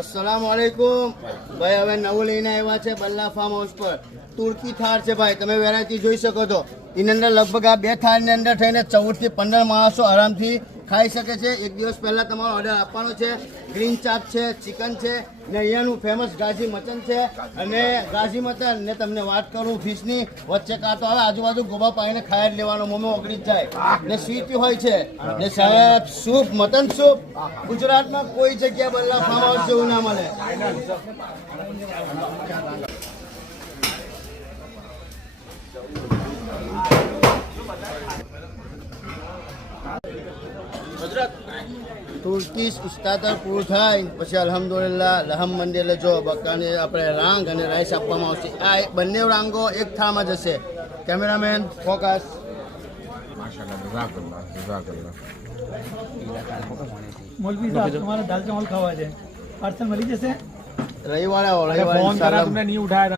अस्सलाम वालेकुम भाई। હવે નવું લઈને આવ્યા છે બલ્લા ફાર્મ હાઉસ પર તુર્કી થાળ છે ભાઈ। તમે વેરાયટી જોઈ શકો છો। એની અંદર લગભગ આ 2 થાળની અંદર થઈને 14 થી 15 માણસો આરામથી ખાઈ શકે છે। એક દિવસ પહેલા તમારો ઓર્ડર આપવાનો છે। ગ્રીન ચાપ છે, ચિકન છે ને અહીંયાનું ફેમસ ગાજી મટન છે। અને ગાજી મટન ને તમને વાત કરું ફિશની વચ્ચે કાંટો આવે, આજુબાજુ ગોબા પાણીને ખાઈ જ લેવાનો, મોંમાં ઓગળી જ જાય ને સ્વીટ હોય છે ને સાહેબ સૂપ, મટન સૂપ ગુજરાતમાં કોઈ જગ્યા બલ્લા ફાર્મ હાઉસ જેવું ના મળે। તુર્કીશ ઉસ્તાદર પૂરું થાય પછી અલ્હમ્દુલિલ્લાહ લહમ મંડી એટલે જો બકાને આપણે રાંગ અને રાઈસ આપવામાં આવશે। આ બંને રાંગો એક થાળમાં જશે। Cameraman focus. मौलवी साहब तुम्हारा दाल चावल खावा है, पार्सल मिली जैसे रविवार नहीं उठाया।